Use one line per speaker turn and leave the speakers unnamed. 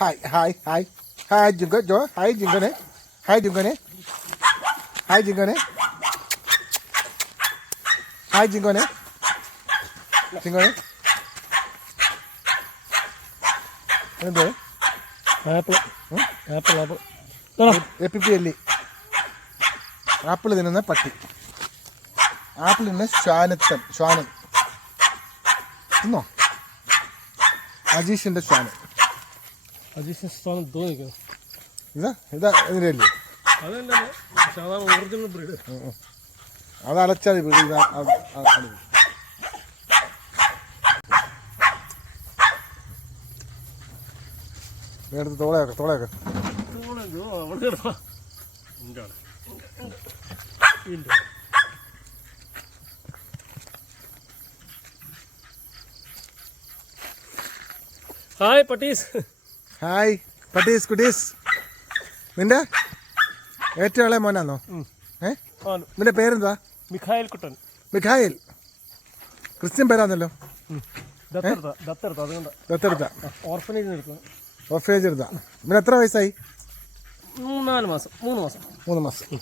Hi hi hi hi ജിങ്ക ജോ hi ജിങ്കനെ ഹായ് ജിങ്കനെ ഹായ് ജിങ്കനെ ഹായ് ജിങ്കോനെ ജിങ്കോനെ എന്ത്
apple apple apple
A P P L E apple തിന്നുന്ന പട്ടി. ആപ്പിൾ തിന്ന ശ്വാനത്തൻ ശ്വാനൻ തിന്നോ? അജീഷിന്റെ ശ്വാനൻ
അജീഷ് സ്ഥാനം തോന്നിക്കുന്നു
ഇതാ? ഇതാ
അതല്ല സാധാരണ ഒറിജിനൽ ബ്രീഡ്
അത് അടച്ചാൽ ബ്രീഡ് ഇത്. എടുത്ത് തോളയൊക്കെ തോളയൊക്കെ
ഹായ് പട്ടീസ്.
ഹായ് പട്ടീസ് കുട്ടീസ്. നിന്റെ? ഏറ്റവും ഇളയ മോനാന്നോ ഏ?
ആണ്
നിന്റെ പേരെന്താ
മിഖായൽ കുട്ടൻ.
മിഖായൽ. ക്രിസ്ത്യൻ പേരാന്നല്ലോ.
ദത്തെടുത്ത ദത്തെടുത്ത അതുകൊണ്ട്.
ദത്തെടുത്ത.
ഓർഫനേജിന് എടുത്തു.
പിന്നെ എത്ര വയസ്സായി?
മൂന്നാൽ മാസം മൂന്ന് മാസം.
മൂന്ന് മാസം.